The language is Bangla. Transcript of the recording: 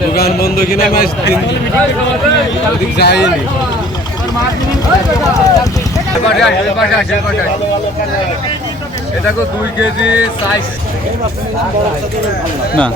দোকান বন্ধ কিনা যায়নি। এটা দুই কেজি সাইজ না।